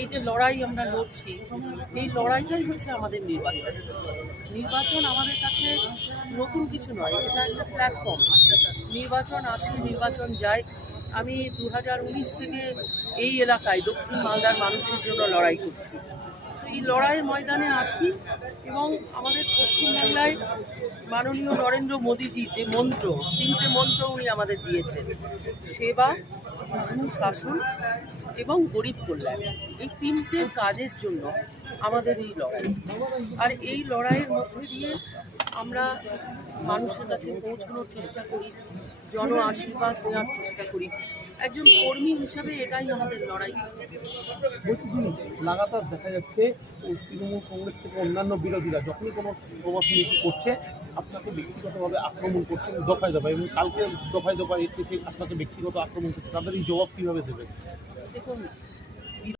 এই যে লড়াই আমরা লড়ছি, এই লড়াইটাই হচ্ছে আমাদের নির্বাচন। নির্বাচন আমাদের কাছে নতুন কিছু নয়, এটা একটা প্ল্যাটফর্ম। নির্বাচন আসে, নির্বাচন যায়। আমি 2019 থেকে এই এলাকায় দক্ষিণ মালদার মানুষের জন্য লড়াই করছি। এই লড়াইয়ের ময়দানে আছি এবং আমাদের পশ্চিমবাংলায় মাননীয় নরেন্দ্র মোদীজি যে মন্ত্র, 3টে মন্ত্র উনি আমাদের দিয়েছেন: সেবা, সুশাসন এবং গরিব কল্যাণ। এই 3টে কাজের জন্য আমাদের এই লড়াই। আর এই লড়াইয়ের মধ্যে দিয়ে আমরা মানুষের কাছে পৌঁছানোর চেষ্টা করি, জন আশীর্বাদ নেওয়ার চেষ্টা করি। একজন কর্মী হিসাবে এটাই আমাদের লড়াই। বলছি, লাগাতার দেখা যাচ্ছে তৃণমূল কংগ্রেস থেকে অন্যান্য বিরোধীরা যখনই কোনো সভা সমিতি করছে আপনাকে ব্যক্তিগতভাবে আক্রমণ করছেন দফায় দফায়, এবং কালকে দফায় দফায় এসে আপনাকে ব্যক্তিগত আক্রমণ করছে, তাদের এই জবাব কীভাবে দেবেন? দেখুন,